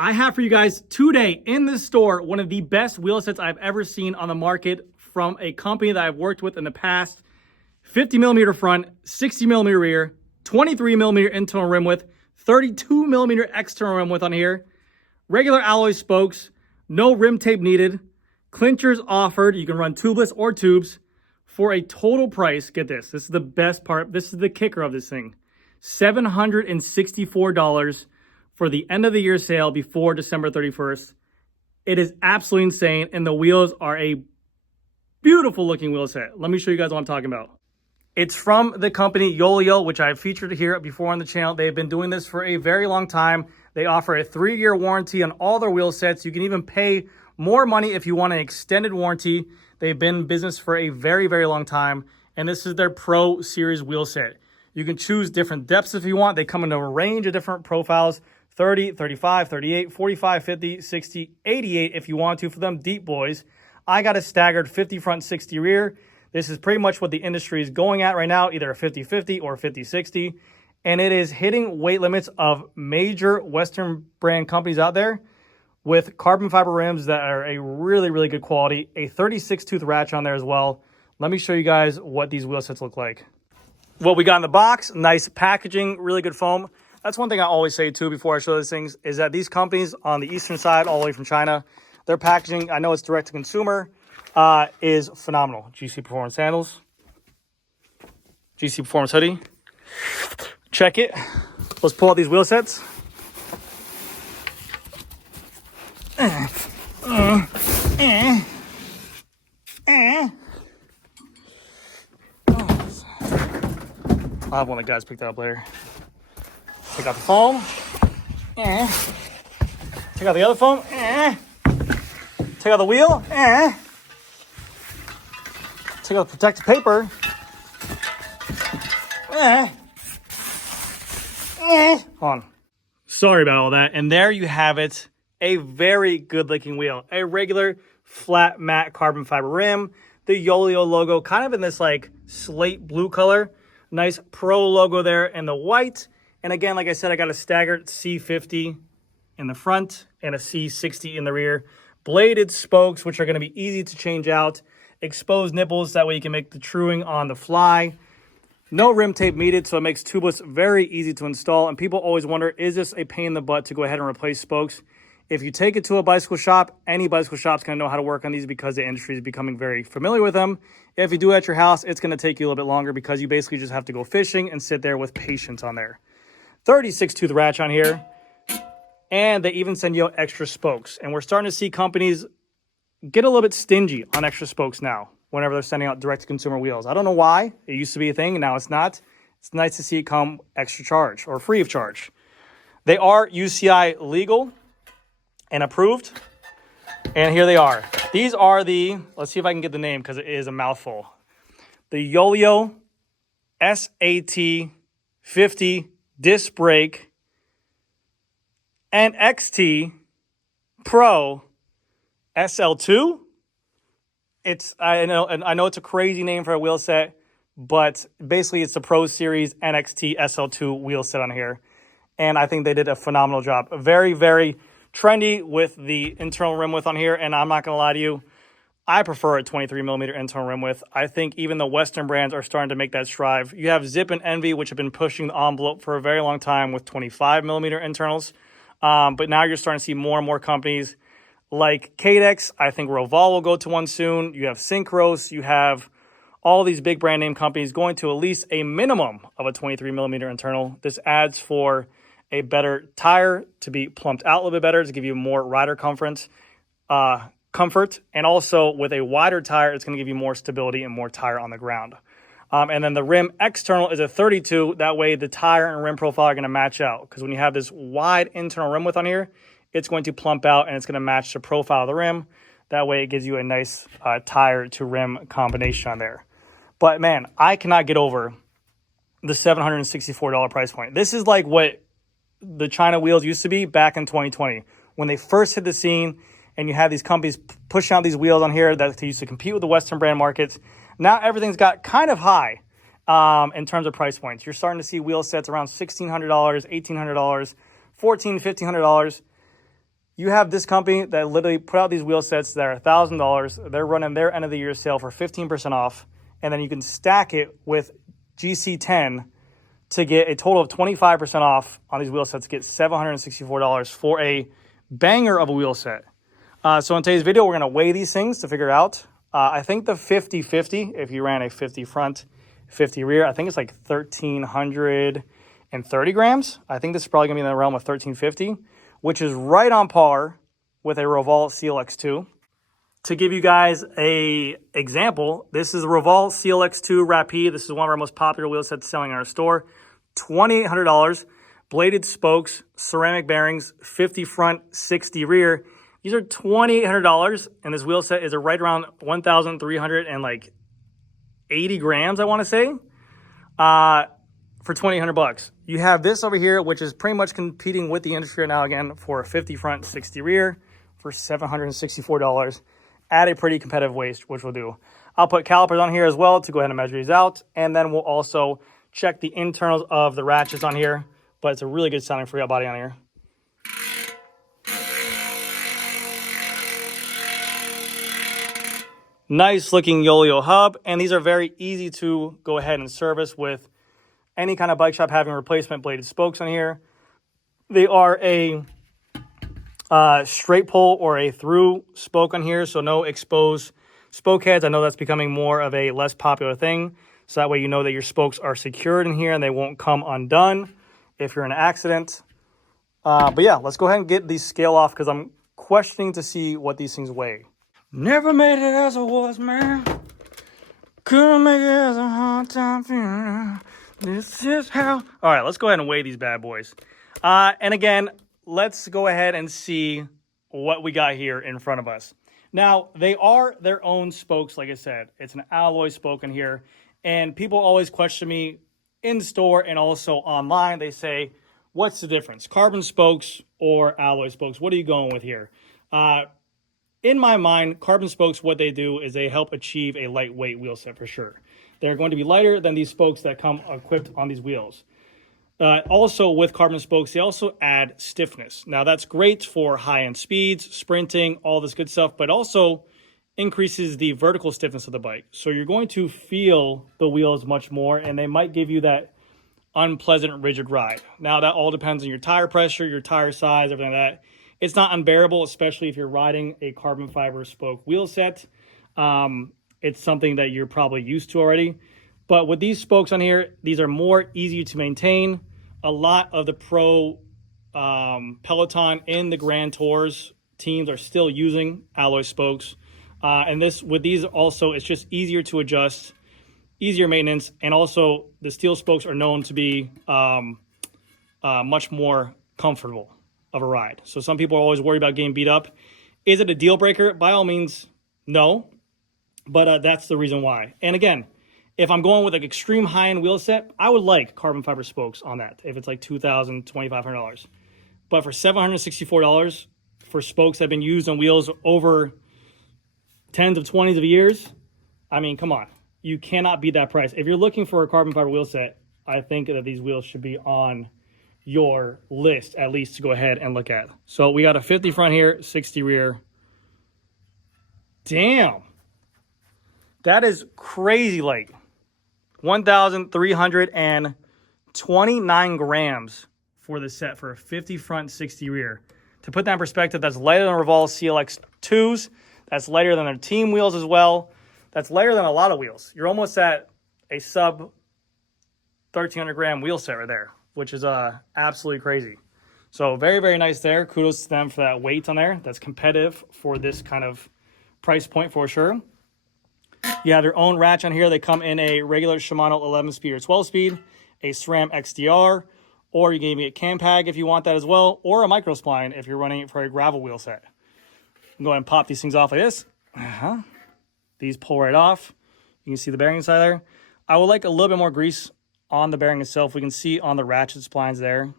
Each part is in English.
I have for you guys today in the store one of the best wheel sets I've ever seen on the market from a company that I've worked with in the past. 50mm front, 60mm rear, 23mm internal rim width, 32mm external rim width on here, regular alloy spokes, no rim tape needed, clinchers offered. You can run tubeless or tubes for a total price. Get this. This is the best part. This is the kicker of this thing. $764 for the end of the year sale before December 31st. It is absolutely insane, and the wheels are a beautiful looking wheel set. Let me show you guys what I'm talking about. It's from the company Yoeleo, which I've featured here before on the channel. They've been doing this for a very long time. They offer a 3-year warranty on all their wheel sets. You can even pay more money if you want an extended warranty. They've been in business for a very, very long time, and this is their Pro Series wheel set. You can choose different depths if you want. They come in a range of different profiles, 30, 35, 38, 45, 50, 60, 88 if you want to for them deep boys. I got a staggered 50 front, 60 rear. This is pretty much what the industry is going at right now, either a 50-50 or 50-60. And it is hitting weight limits of major Western brand companies out there with carbon fiber rims that are a really, really good quality. A 36-tooth ratchet on there as well. Let me show you guys what these wheel sets look like. What we got in the box, nice packaging, really good foam. That's one thing I always say too before I show these things, is that these companies on the eastern side, all the way from China, their packaging, I know it's direct to consumer, is phenomenal. GC Performance sandals, GC Performance hoodie. Check it. Let's pull out these wheel sets. I'll have one of the guys pick that up later. Take out the foam. Take out the other foam. Take out the wheel. Take out the protective paper. Hold on. Sorry about all that. And there you have it. A very good looking wheel. A regular flat matte carbon fiber rim. The Yoeleo logo kind of in this like slate blue color. Nice Pro logo there in the white. And again, like I said, I got a staggered C50 in the front and a C60 in the rear. Bladed spokes, which are going to be easy to change out. Exposed nipples, that way you can make the truing on the fly. No rim tape needed, so it makes tubeless very easy to install. And people always wonder, is this a pain in the butt to go ahead and replace spokes? If you take it to a bicycle shop, any bicycle shop's going to know how to work on these because the industry is becoming very familiar with them. If you do it at your house, it's going to take you a little bit longer because you basically just have to go fishing and sit there with patience on there. 36-tooth ratchet on here. And they even send you extra spokes. And we're starting to see companies get a little bit stingy on extra spokes now whenever they're sending out direct-to-consumer wheels. I don't know why. It used to be a thing, and now it's not. It's nice to see it come extra charge or free of charge. They are UCI legal and approved. And here they are. These are the, let's see if I can get the name because it is a mouthful. The Yoeleo SAT 50 disc brake NXT Pro SL2. I know it's a crazy name for a wheel set, but basically it's the Pro Series NXT SL2 wheel set on here. And I think they did a phenomenal job. Very, very trendy with the internal rim width on here. And I'm not going to lie to you, I prefer a 23mm internal rim width. I think even the Western brands are starting to make that strive. You have Zip and Envy, which have been pushing the envelope for a very long time with 25mm internals. But now you're starting to see more and more companies like Cadex. I think Roval will go to one soon. You have Synchros. You have all these big brand name companies going to at least a minimum of a 23mm internal. This adds for a better tire to be plumped out a little bit better to give you more rider comfort. And also with a wider tire, it's going to give you more stability and more tire on the ground. And then the rim external is a 32. That way the tire and rim profile are going to match out. Because when you have this wide internal rim width on here, it's going to plump out and it's going to match the profile of the rim. That way it gives you a nice tire to rim combination on there. But man, I cannot get over the $764 price point. This is like what the China wheels used to be back in 2020. When they first hit the scene and you had these companies pushing out these wheels on here that used to compete with the Western brand markets. Now everything's got kind of high in terms of price points. You're starting to see wheel sets around $1,600, $1,800, $1,400, $1,500. You have this company that literally put out these wheel sets that are $1,000. They're running their end of the year sale for 15% off. And then you can stack it with GC10 to get a total of 25% off on these wheel sets, get $764 for a banger of a wheel set. So in today's video, we're going to weigh these things to figure it out. I think the 50-50, if you ran a 50 front, 50 rear, I think it's like 1,330 grams. I think this is probably going to be in the realm of 1,350, which is right on par with a Revolve CLX2. To give you guys a example, this is a Revolve CLX2 Rapide. This is one of our most popular wheel sets selling in our store. $2,800, bladed spokes, ceramic bearings, 50 front, 60 rear. These are $2,800, and this wheel set is right around 1,380 grams, I want to say, for $2,800. You have this over here, which is pretty much competing with the industry now again for a 50 front, 60 rear for $764 at a pretty competitive weight, which we'll do. I'll put calipers on here as well to go ahead and measure these out, and then we'll also check the internals of the ratchets on here, but it's a really good sounding free out body on here. Nice looking Yoeleo hub, and these are very easy to go ahead and service with any kind of bike shop having replacement bladed spokes on here. They are a straight pull or a through spoke on here, so no exposed spoke heads. I know that's becoming more of a less popular thing, so that way you know that your spokes are secured in here and they won't come undone if you're in an accident. But yeah, let's go ahead and get these scale off because I'm questioning to see what these things weigh. Never made it as I was, man. Couldn't make it as a hard time feeling. This is how. All right, let's go ahead and weigh these bad boys. And again, let's go ahead and see what we got here in front of us. Now, they are their own spokes, like I said. It's an alloy spoke in here. And people always question me in store and also online. They say, what's the difference? Carbon spokes or alloy spokes? What are you going with here? In my mind, carbon spokes, what they do is they help achieve a lightweight wheel set for sure. They're going to be lighter than these spokes that come equipped on these wheels. Also, with carbon spokes, they also add stiffness. Now, that's great for high-end speeds, sprinting, all this good stuff, but also increases the vertical stiffness of the bike. So you're going to feel the wheels much more, and they might give you that unpleasant, rigid ride. Now, that all depends on your tire pressure, your tire size, everything like that. It's not unbearable, especially if you're riding a carbon fiber spoke wheel set. It's something that you're probably used to already. But with these spokes on here, these are more easy to maintain. A lot of the pro Peloton in the Grand Tours teams are still using alloy spokes. And with these also, it's just easier to adjust, easier maintenance. And also, the steel spokes are known to be much more comfortable of a ride. So some people are always worried about getting beat up. Is it a deal breaker? By all means, no. But that's the reason why. And again, if I'm going with an extreme high-end wheel set, I would like carbon fiber spokes on that if it's like $2,000, $2,500. But for $764 for spokes that have been used on wheels over tens of 20s of years, I mean, come on. You cannot beat that price. If you're looking for a carbon fiber wheel set, I think that these wheels should be on your list at least to go ahead and look at. So we got a 50 front here, 60 rear. Damn. That is crazy light. 1,329 grams for the set for a 50 front, 60 rear. To put that in perspective, that's lighter than Revolve CLX2s. That's lighter than their team wheels as well. That's lighter than a lot of wheels. You're almost at a sub 1,300 gram wheel set right there, which is absolutely crazy. So very, very nice there. Kudos to them for that weight on there. That's competitive for this kind of price point for sure. You have their own ratchet on here. They come in a regular Shimano 11-speed or 12-speed, a SRAM XDR, or you can even get cam pag if you want that as well, or a microspline if you're running it for a gravel wheel set. You can go ahead and pop these things off like this. These pull right off. You can see the bearing inside there. I would like a little bit more grease on the bearing itself. We can see on the ratchet splines there.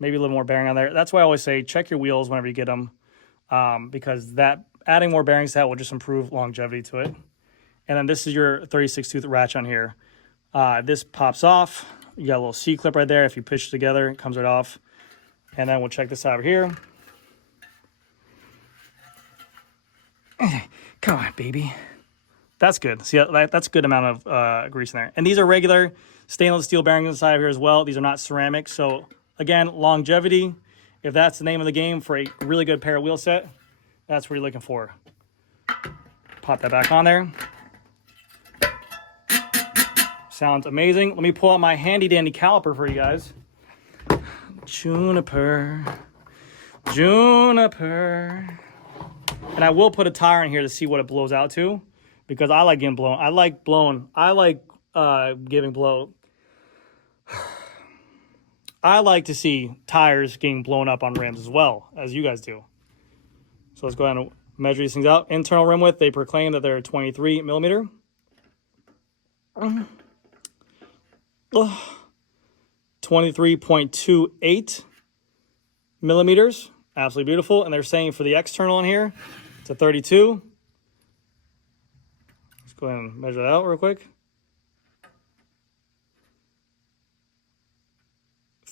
Maybe a little more bearing on there. That's why I always say check your wheels whenever you get them, because that adding more bearings to that will just improve longevity to it. And then this is your 36-tooth ratchet on here. This pops off. You got a little C-clip right there. If you push it together, it comes right off. And then we'll check this out over here. Come on, baby. That's good. See, that's a good amount of grease in there. And these are regular stainless steel bearings inside of here as well. These are not ceramic. So, again, longevity. If that's the name of the game for a really good pair of wheel set, that's what you're looking for. Pop that back on there. Sounds amazing. Let me pull out my handy-dandy caliper for you guys. Juniper. Juniper. And I will put a tire in here to see what it blows out to, because I like getting blown. I like blowing. I like giving blow. I like to see tires getting blown up on rims as well, as you guys do. So let's go ahead and measure these things out. Internal rim width, they proclaim that they're 23 millimeter. 23.28 millimeters. Absolutely beautiful. And they're saying for the external in here, it's a 32. Let's go ahead and measure that out real quick.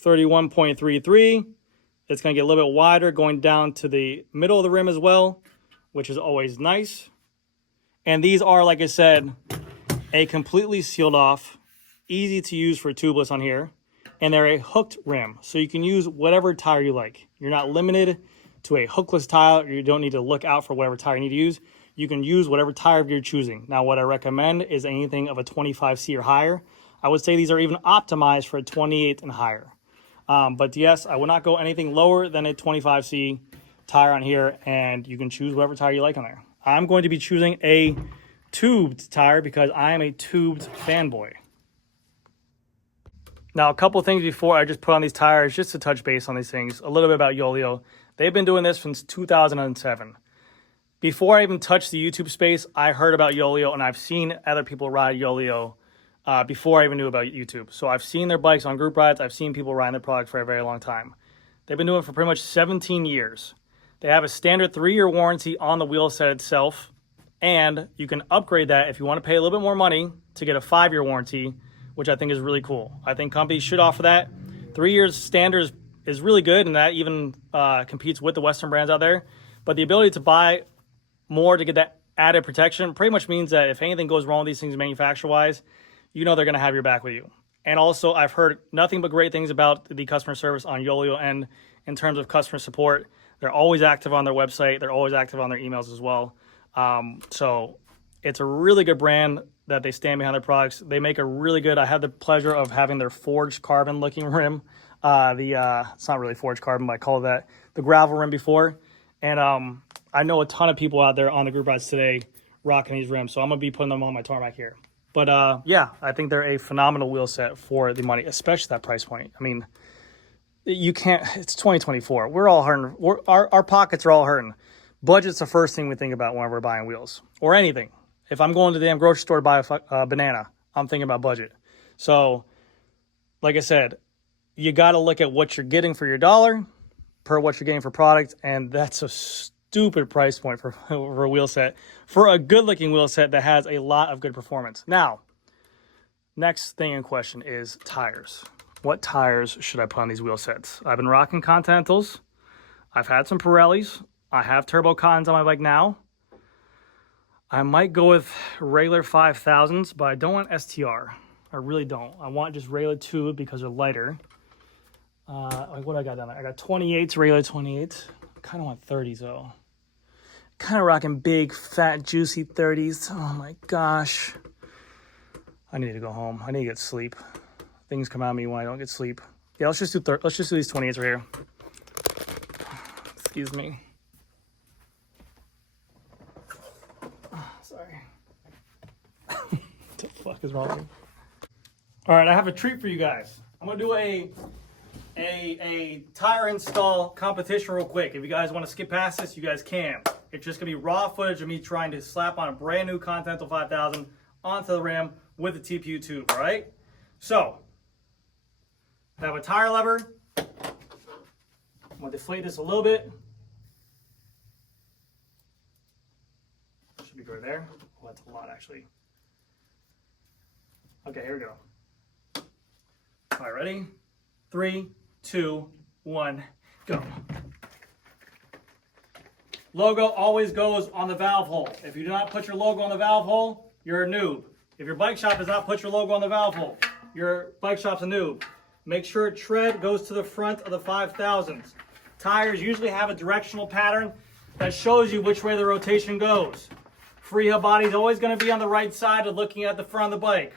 31.33. It's going to get a little bit wider going down to the middle of the rim as well, which is always nice. And these are, like I said, a completely sealed off, easy to use for tubeless on here. And they're a hooked rim, so you can use whatever tire you like. You're not limited to a hookless tire. You don't need to look out for whatever tire you need to use. You can use whatever tire you're choosing. Now, what I recommend is anything of a 25C or higher. I would say these are even optimized for a 28 and higher. But yes, I will not go anything lower than a 25C tire on here, and you can choose whatever tire you like on there. I'm going to be choosing a tubed tire because I am a tubed fanboy. Now, a couple things before I just put on these tires, just to touch base on these things, a little bit about Yoeleo. They've been doing this since 2007. Before I even touched the YouTube space, I heard about Yoeleo, and I've seen other people ride Yoeleo before I even knew about YouTube. So I've seen their bikes on group rides. I've seen people riding their product for a very long time. They've been doing it for pretty much 17 years. They have a standard 3-year warranty on the wheel set itself, and you can upgrade that if you want to pay a little bit more money to get a 5-year warranty, which I think is really cool. I think companies should offer that. 3 years standard is really good, and that even competes with the Western brands out there. But the ability to buy more to get that added protection pretty much means that if anything goes wrong with these things manufacturer-wise, you know they're going to have your back with you. And also, I've heard nothing but great things about the customer service on Yoeleo, and in terms of customer support, they're always active on their website. They're always active on their emails as well. So it's a really good brand that they stand behind their products. They make a really good, I had the pleasure of having their forged carbon looking rim. It's not really forged carbon, but I call that the gravel rim before. And I know a ton of people out there on the group rides today rocking these rims. So I'm going to be putting them on my tarmac here. But yeah, I think they're a phenomenal wheel set for the money, especially that price point. I mean, you can't, it's 2024. We're all hurting. Our pockets are all hurting. Budget's the first thing we think about when we're buying wheels or anything. If I'm going to the damn grocery store to buy a banana, I'm thinking about budget. So, like I said, you got to look at what you're getting for your dollar per what you're getting for product, and that's a stupid price point for a wheel set, for a good-looking wheel set that has a lot of good performance. Now, next thing in question is tires. What tires should I put on these wheel sets? I've been rocking Continentals. I've had some Pirellis. I have Turbo Cottons on my bike now. I might go with regular 5000s, but I don't want STR. I really don't. I want just regular tube because they're lighter. What do I got down there? I got 28s, regular 28s. I kind of want 30s though. Kind of rocking big, fat, juicy 30s. Oh my gosh. I need to go home. I need to get sleep. Things come out of me when I don't get sleep. Yeah, let's just do these 28s right here. Excuse me. Sorry. What the fuck is wrong with me? All right, I have a treat for you guys. I'm gonna do a tire install competition real quick. If you guys want to skip past this, you guys can. It's just gonna be raw footage of me trying to slap on a brand new Continental 5000 onto the rim with the TPU tube. All right. So I have a tire lever. I'm gonna deflate this a little bit. Should be good there. Oh, that's a lot actually. Okay, here we go. All right, ready? 3, 2, 1, go. Logo always goes on the valve hole. If you do not put your logo on the valve hole, you're a noob. If your bike shop does not put your logo on the valve hole, your bike shop's a noob. Make sure tread goes to the front of the 5000s. Tires usually have a directional pattern that shows you which way the rotation goes. Freehub body is always going to be on the right side of looking at the front of the bike.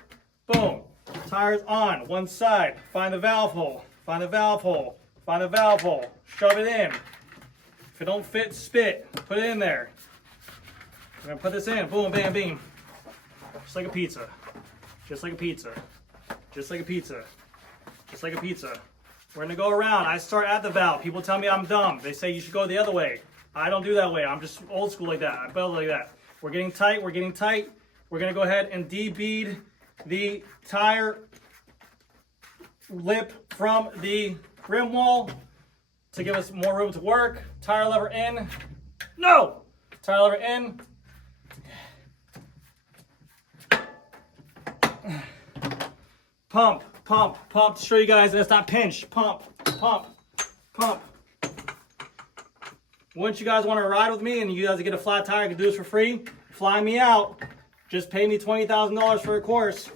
Boom. Tires on, one side. Find the valve hole. Find the valve hole. Find the valve hole. Shove it in. If it don't fit, spit. Put it in there. We're going to put this in. Boom, bam, beam. Just like a pizza. Just like a pizza. Just like a pizza. Just like a pizza. We're going to go around. I start at the valve. People tell me I'm dumb. They say you should go the other way. I don't do that way. I'm just old school like that. I build like that. We're getting tight. We're getting tight. We're going to go ahead and de-bead the tire lip from the rim wall to give us more room to work. Tire lever in. No! Tire lever in. Pump, pump, pump to show you guys that's not pinch. Pump, pump, pump. Once you guys want to ride with me and you guys get a flat tire, you can do this for free. Fly me out. Just pay me $20,000 for a course.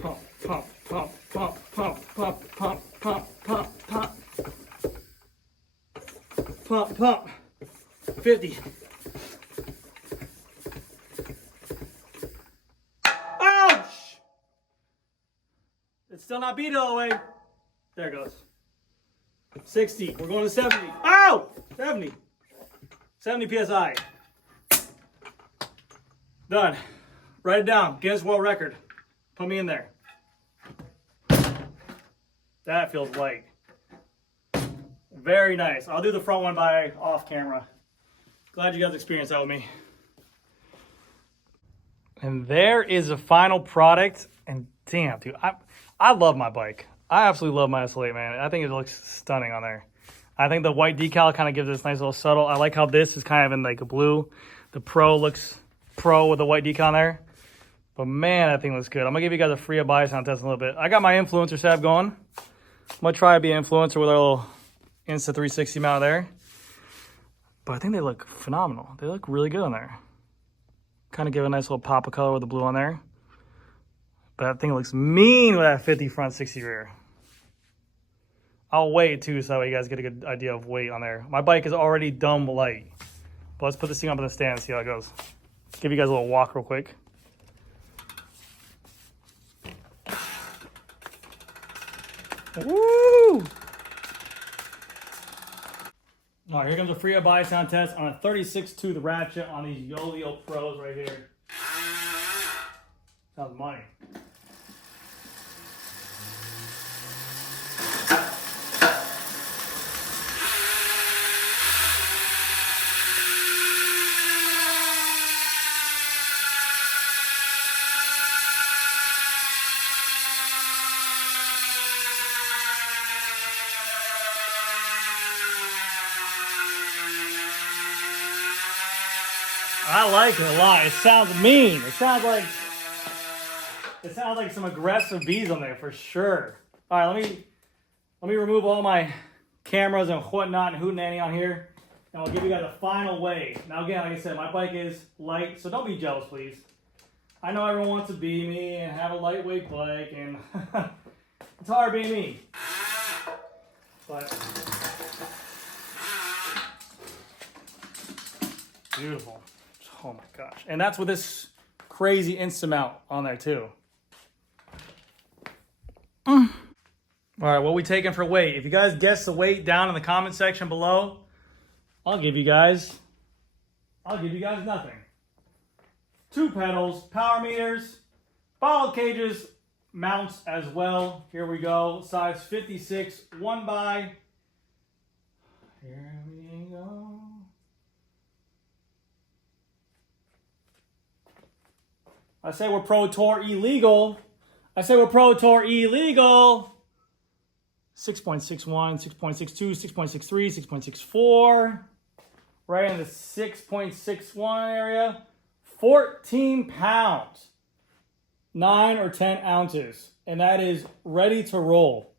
Pump, pump, pump, pump, pump, pump, pump, pump, pump, pump. Pump, pump. 50. Ouch! It's still not beat all the way. There it goes. 60. We're going to 70. Ow! 70. 70 PSI. Done. Write it down. Guinness World Record. Put me in there. That feels light. Very nice. I'll do the front one by off camera. Glad you guys experienced that with me. And there is the final product. And damn, dude, I love my bike. I absolutely love my SL8, man. I think it looks stunning on there. I think the white decal kind of gives this nice little subtle. I like how this is kind of in like a blue. The Pro looks Pro with the white decal on there. But man, that thing looks good. I'm going to give you guys a free buy sound test in a little bit. I got my influencer setup going. I'm going to try to be an influencer with our little Insta360 mount there. But I think they look phenomenal. They look really good on there. Kind of give a nice little pop of color with the blue on there. But that thing looks mean with that 50 front, 60 rear. I'll weigh it too so that way you guys get a good idea of weight on there. My bike is already dumb light. But let's put this thing up in the stand and see how it goes. Give you guys a little walk real quick. Woo! All right, here comes a free buy sound test on a 36 tooth ratchet on these Yoeleo Pros right here. Sounds money. I like it a lot. It sounds mean. It sounds like some aggressive bees on there for sure. All right, let me remove all my cameras and whatnot and hootenanny on here, and I'll give you guys a final weigh. Now again, like I said, my bike is light, so don't be jealous, please. I know everyone wants to be me and have a lightweight bike, and it's hard being me. But beautiful. Oh my gosh. And that's with this crazy Insta mount on there too. All right, what we taking for weight? If you guys guess the weight down in the comment section below, I'll give you guys nothing. 2 pedals, power meters, bottle cages, mounts as well. Here we go. Size 56, 1 by. Here we go. I say we're Pro Tour illegal. 6.61, 6.62, 6.63, 6.64. Right in the 6.61 area. 14 pounds. 9 or 10 ounces. And that is ready to roll.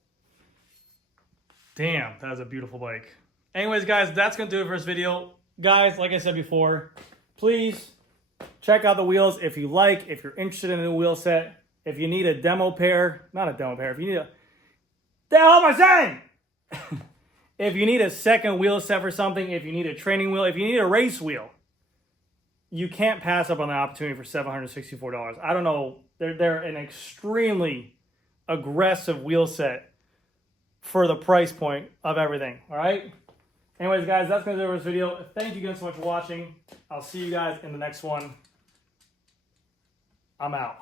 Damn, that is a beautiful bike. Anyways, guys, that's going to do it for this video. Guys, like I said before, please check out the wheels if you like, if you're interested in a new wheel set. If you need a demo pair, not a demo pair, if you need a... The hell am I saying? If you need a second wheel set for something, if you need a training wheel, if you need a race wheel, you can't pass up on the opportunity for $764. I don't know. They're an extremely aggressive wheel set for the price point of everything. All right? Anyways, guys, that's going to do it for this video. Thank you again so much for watching. I'll see you guys in the next one. I'm out.